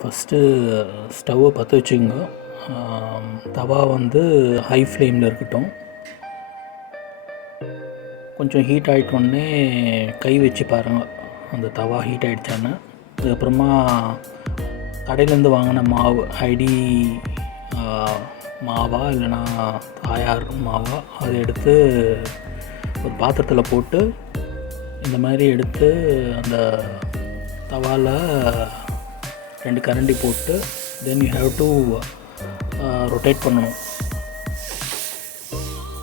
First ஸ்டவ்வை பற்ற வச்சுக்கோங்க. தவா வந்து ஹை ஃப்ளேமில் இருக்கட்டும். கொஞ்சம் ஹீட் ஆகிட்டோடனே கை வச்சு பாருங்கள் அந்த தவா ஹீட் ஆகிடுச்சான்னு. அதுக்கப்புறமா கடையிலேருந்து வாங்கின மாவு ஐடி மாவா இல்லைனா தாயார் மாவா அதை எடுத்து ஒரு பாத்திரத்தில் போட்டு இந்த மாதிரி எடுத்து அந்த தவாவில் 2 கரண்டி போட்டு then you have to rotate பண்ணணும்.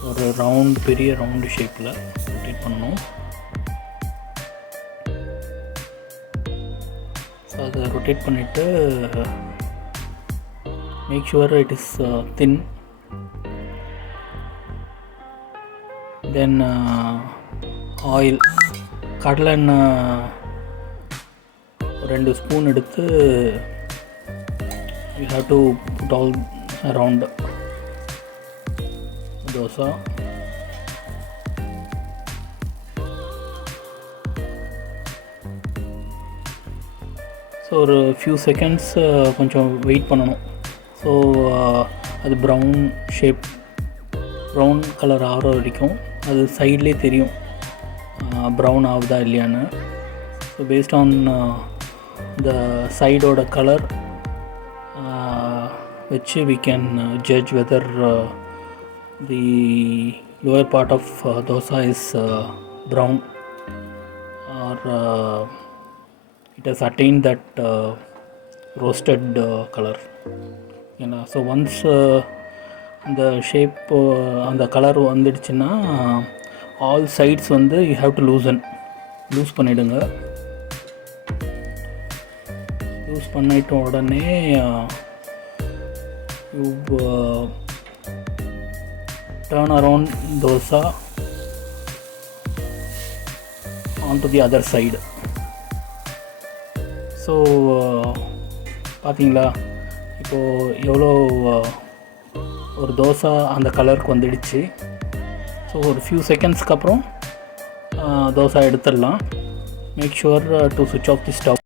ஒரு பெரிய ரவுண்டு ஷேப்பில் ரொட்டேட் பண்ணணும். ஸோ அதை ரொட்டேட் பண்ணிவிட்டு make sure it is thin. Then oil கடலை எண்ணெய் 2 ஸ்பூன் எடுத்து you have to put all around dosa. So ஒரு ஃபியூ செகண்ட்ஸ் கொஞ்சம் வெயிட் பண்ணணும். ஸோ அது ப்ரௌன் கலர் ஆகிற வரைக்கும் அது சைட்லேயே தெரியும் ப்ரௌன் ஆகுதா இல்லையான்னு. ஸோ பேஸ்ட் ஆன் த சைடோட கலர் வச்சு we can judge whether the lower part of dosa is brown or it has attained that roasted color. So once அந்த ஷேப் அந்த கலர் வந்துடுச்சுன்னா ஆல் சைட்ஸ் வந்து யூ ஹேவ் டு லூஸ் பண்ணிவிடுங்க. Loose பண்ணிட்ட உடனே you turn around dosa on to the other side. So பார்த்தீங்களா இப்போது எவ்வளோ ஒரு தோசை அந்த கலருக்கு வந்துடுச்சு. ஸோ ஒரு ஃபியூ செகண்ட்ஸ்க்கு அப்புறம் தோசை எடுத்துடலாம். மேக் ஷுவர் டு சுவிட்ச் ஆஃப் தி ஸ்டவ்.